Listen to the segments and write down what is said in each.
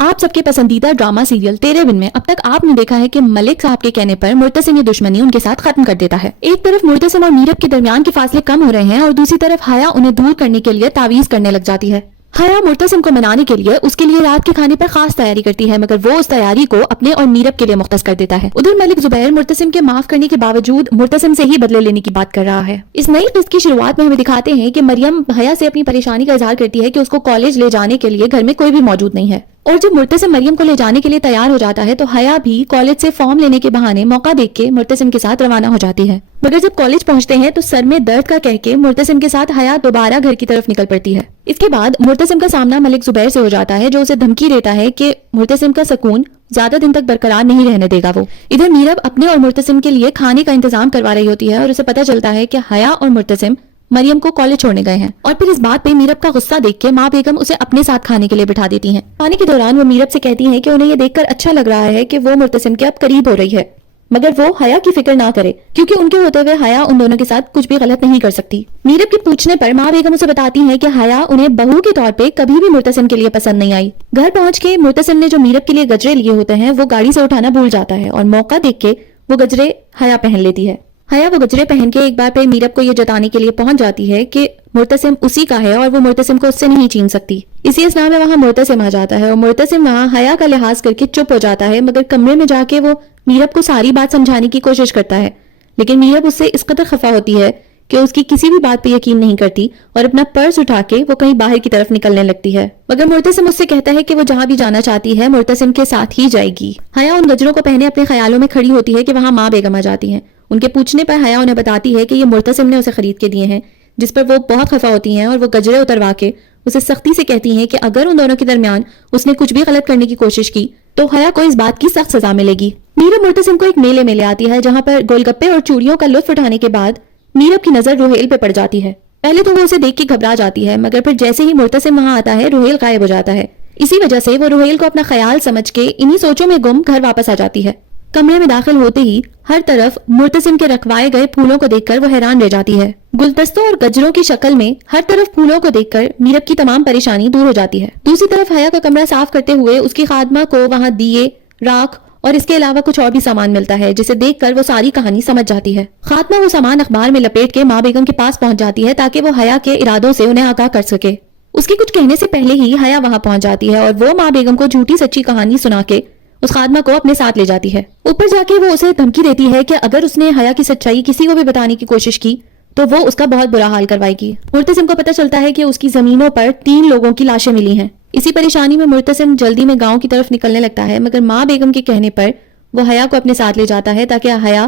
آپ سب کے پسندیدہ ڈرامہ سیریل تیرے بن میں اب تک آپ نے دیکھا ہے کہ ملک صاحب کے کہنے پر مرتسم یہ دشمنی ان کے ساتھ ختم کر دیتا ہے۔ ایک طرف مرتسم اور میرب کے درمیان کے فاصلے کم ہو رہے ہیں اور دوسری طرف حیا انہیں دور کرنے کے لیے تعویذ کرنے لگ جاتی ہے۔ حیا مرتسم کو منانے کے لیے اس کے لیے رات کے کھانے پر خاص تیاری کرتی ہے، مگر وہ اس تیاری کو اپنے اور میرب کے لیے مختص کر دیتا ہے۔ ادھر ملک زبیر مرتسم کے معاف کرنے کے باوجود مرتسم سے ہی بدلے لینے کی بات کر رہا ہے۔ اس نئی قسط کی شروعات میں ہمیں دکھاتے ہیں کہ مریم حیا سے اپنی پریشانی کا اظہار کرتی ہے کہ اس کو کالج لے جانے کے لیے گھر میں کوئی بھی موجود نہیں ہے، اور جب مرتسم مریم کو لے جانے کے لیے تیار ہو جاتا ہے تو حیا بھی کالج سے فارم لینے کے بہانے موقع دیکھ کے مرتسم کے ساتھ روانہ ہو جاتی ہے، مگر جب کالج پہنچتے ہیں تو سر میں درد کا کہہ کے مرتسم کے ساتھ حیا دوبارہ گھر کی طرف نکل پڑتی ہے۔ اس کے بعد مرتسم کا سامنا ملک زبیر سے ہو جاتا ہے، جو اسے دھمکی دیتا ہے کہ مرتسم کا سکون زیادہ دن تک برقرار نہیں رہنے دے گا وہ۔ ادھر میرب اپنے اور مرتسم کے لیے کھانے کا انتظام کروا رہی ہوتی ہے اور اسے پتہ چلتا ہے کہ حیا اور مرتسم مریم کو کالج چھوڑنے گئے ہیں، اور پھر اس بات پہ میرب کا غصہ دیکھ کے ماں بیگم اسے اپنے ساتھ کھانے کے لیے بٹھا دیتی ہیں۔ کھانے کے دوران وہ میرب سے کہتی ہیں کہ انہیں یہ دیکھ کر اچھا لگ رہا ہے کہ وہ مرتسم کے اب قریب ہو رہی ہے، مگر وہ حیا کی فکر نہ کرے کیونکہ ان کے ہوتے ہوئے حیا ان دونوں کے ساتھ کچھ بھی غلط نہیں کر سکتی۔ میرب کے پوچھنے پر ماں بیگم اسے بتاتی ہیں کہ حیا انہیں بہو کے طور پہ کبھی بھی مرتسم کے لیے پسند نہیں آئی۔ گھر پہنچ کے مرتسم نے جو میرب کے لیے گجرے لیے ہوتے ہیں وہ گاڑی سے اٹھانا بھول جاتا ہے، اور موقع دیکھ کے وہ گجرے حیا پہن لیتی ہے۔ حیا وہ گجرے پہن کے ایک بار پھر میرب کو یہ جتانے کے لیے پہنچ جاتی ہے کہ مرتسم اسی کا ہے اور وہ مرتسم کو اس سے نہیں چھین سکتی۔ اسی اسنا میں وہاں مرتسم آ جاتا ہے اور مرتسم وہاں حیا کا لحاظ کر کے چپ ہو جاتا ہے، مگر کمرے میں جا کے وہ میرب کو ساری بات سمجھانے کی کوشش کرتا ہے، لیکن میرب اس سے اس قدر خفا ہوتی ہے کہ اس کی کسی بھی بات پہ یقین نہیں کرتی اور اپنا پرس اٹھا کے وہ کہیں باہر کی طرف نکلنے لگتی ہے، مگر مرتسم اس سے کہتا ہے کہ وہ جہاں بھی جانا چاہتی ہے مرتسم کے ساتھ ہی جائے گی۔ حیا ان گجروں کو پہنے اپنے خیالوں میں کھڑی ہوتی ہے کہ وہاں ماں بیگم آ جاتی ہیں۔ ان کے پوچھنے پر حیا انہیں بتاتی ہے کہ یہ مرتسم نے اسے خرید کے دیے ہیں، جس پر وہ بہت خفا ہوتی ہیں اور وہ گجرے اتروا کے اسے سختی سے کہتی ہیں کہ اگر ان دونوں کے درمیان اس نے کچھ بھی غلط کرنے کی کوشش کی تو حیا کو اس بات کی سخت سزا ملے گی۔ میرب مرتسم کو ایک میلے میں لے آتی ہے جہاں پر گول گپے اور چوڑیوں کا لطف اٹھانے کے بعد میرب کی نظر روہیل پہ پڑ جاتی ہے۔ پہلے تو وہ اسے دیکھ کے گھبرا جاتی ہے، مگر پھر جیسے ہی مرتسم وہاں آتا ہے روہیل غائب ہو جاتا ہے۔ اسی وجہ سے وہ روہیل کو اپنا خیال سمجھ کے انہی سوچوں میں گم گھر واپس آ جاتی ہے۔ کمرے میں داخل ہوتے ہی ہر طرف مرتسم کے رکھوائے گئے پھولوں کو دیکھ کر وہ حیران رہ جاتی ہے۔ گلدستوں اور گجروں کی شکل میں ہر طرف پھولوں کو دیکھ کر میرب کی تمام پریشانی دور ہو جاتی ہے۔ دوسری طرف حیا کا کمرہ صاف کرتے ہوئے اس کی خادمہ کو وہاں دیے، راکھ اور اس کے علاوہ کچھ اور بھی سامان ملتا ہے، جسے دیکھ کر وہ ساری کہانی سمجھ جاتی ہے۔ خاتمہ وہ سامان اخبار میں لپیٹ کے ماں بیگم کے پاس پہنچ جاتی ہے تاکہ وہ حیا کے ارادوں سے انہیں آگاہ کر سکے۔ اس کے کچھ کہنے سے پہلے ہی حیا وہاں پہنچ جاتی ہے اور وہ ماں بیگم کو جھوٹی سچی کہانی سنا کے اس خادمہ کو اپنے ساتھ لے جاتی ہے۔ اوپر جا کے وہ اسے دھمکی دیتی ہے کہ اگر اس نے حیا کی سچائی کسی کو بھی بتانے کی کوشش کی تو وہ اس کا بہت برا حال کروائے گی۔ مرتسم کو پتہ چلتا ہے کہ اس کی زمینوں پر 3 لوگوں کی لاشیں ملی ہیں۔ اسی پریشانی میں مرتسم جلدی میں گاؤں کی طرف نکلنے لگتا ہے، مگر ماں بیگم کے کہنے پر وہ حیا کو اپنے ساتھ لے جاتا ہے تاکہ حیا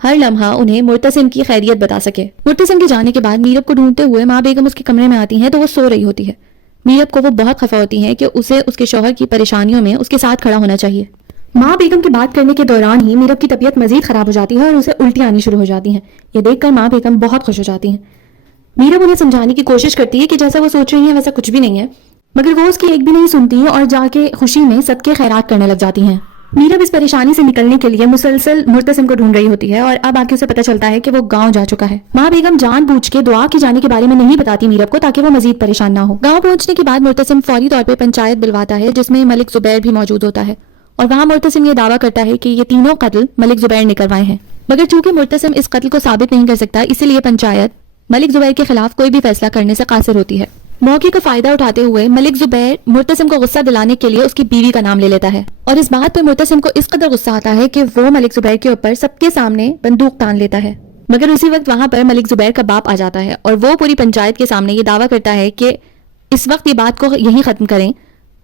ہر لمحہ انہیں مرتسم کی خیریت بتا سکے۔ مرتسم کے جانے کے بعد میرب کو ڈھونڈتے ہوئے ماں بیگم اس کے کمرے میں آتی ہیں تو وہ سو رہی ہوتی ہے۔ میرب کو وہ بہت خفا ہوتی ہے کہ اسے اس کے شوہر کی پریشانیوں میں اس کے ساتھ کھڑا ہونا چاہیے۔ ماں بیگم کی بات کرنے کے دوران ہی میرب کی طبیعت مزید خراب ہو جاتی ہے اور اسے الٹی آنی شروع ہو جاتی ہیں۔ یہ دیکھ کر ماں بیگم بہت خوش ہو جاتی ہیں۔ میرب انہیں سمجھانے کی کوشش کرتی ہے کہ جیسا وہ سوچ رہی ہیں ویسا کچھ بھی نہیں ہے، مگر وہ اس کی ایک بھی نہیں سنتی اور جا کے خوشی میں صدقے خیرات کرنے لگ جاتی ہیں۔ میرب اس پریشانی سے نکلنے کے لیے مسلسل مرتسم کو ڈھونڈ رہی ہوتی ہے اور اب آ کے اسے پتہ چلتا ہے کہ وہ گاؤں جا چکا ہے۔ ماں بیگم جان بوجھ کے دعا کی جانے کے بارے میں نہیں بتاتی میرب کو تاکہ وہ مزید پریشان نہ ہو۔ گاؤں پہنچنے کے بعد مرتسم فوری طور پہ پنچایت بلواتا ہے جس میں ملک زبیر بھی موجود ہوتا ہے، اور وہاں مرتسم یہ دعویٰ کرتا ہے کہ یہ تینوں قتل ملک زبیر نے کروائے ہیں، مگر چونکہ مرتسم اس قتل کو ثابت نہیں کر سکتا اسی لیے پنچایت ملک زبیر کے خلاف کوئی بھی فیصلہ کرنے سے قاصر ہوتی ہے۔ موقع کا فائدہ اٹھاتے ہوئے ملک زبیر مرتسم کو غصہ دلانے کے لیے اس کی بیوی کا نام لے لیتا ہے، اور اس بات پہ مرتسم کو اس قدر غصہ آتا ہے کہ وہ ملک زبیر کے اوپر سب کے سامنے بندوق تان لیتا ہے، مگر اسی وقت وہاں پر ملک زبیر کا باپ آ جاتا ہے اور وہ پوری پنچایت کے سامنے یہ دعویٰ کرتا ہے کہ اس وقت یہ بات کو یہیں ختم کریں،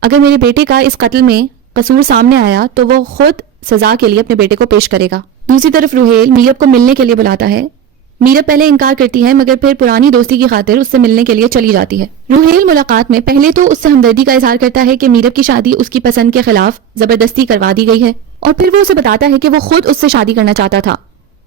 اگر میرے بیٹے کا اس قتل میں قصور سامنے آیا تو وہ خود سزا کے لیے اپنے بیٹے کو پیش کرے گا۔ دوسری طرف روہیل میرب کو ملنے کے لیے بلاتا ہے۔ میرب پہلے انکار کرتی ہے مگر پھر پرانی دوستی کی خاطر اس سے ملنے کے لیے چلی جاتی ہے۔ روہیل ملاقات میں پہلے تو اس سے ہمدردی کا اظہار کرتا ہے کہ میرب کی شادی اس کی پسند کے خلاف زبردستی کروا دی گئی ہے، اور پھر وہ اسے بتاتا ہے کہ وہ خود اس سے شادی کرنا چاہتا تھا۔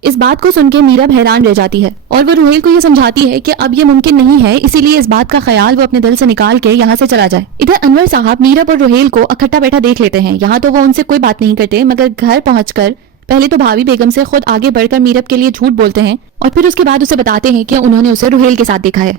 اس بات کو سن کے میرب حیران رہ جاتی ہے اور وہ روہیل کو یہ سمجھاتی ہے کہ اب یہ ممکن نہیں ہے، اسی لیے اس بات کا خیال وہ اپنے دل سے نکال کے یہاں سے چلا جائے۔ ادھر انور صاحب میرب اور روہیل کو اکٹھا بیٹھا دیکھ لیتے ہیں۔ یہاں تو وہ ان سے کوئی بات نہیں کرتے، مگر گھر پہنچ کر پہلے تو بھابھی بیگم سے خود آگے بڑھ کر میرب کے لیے جھوٹ بولتے ہیں اور پھر اس کے بعد اسے بتاتے ہیں کہ انہوں نے اسے روہیل کے ساتھ دیکھا ہے۔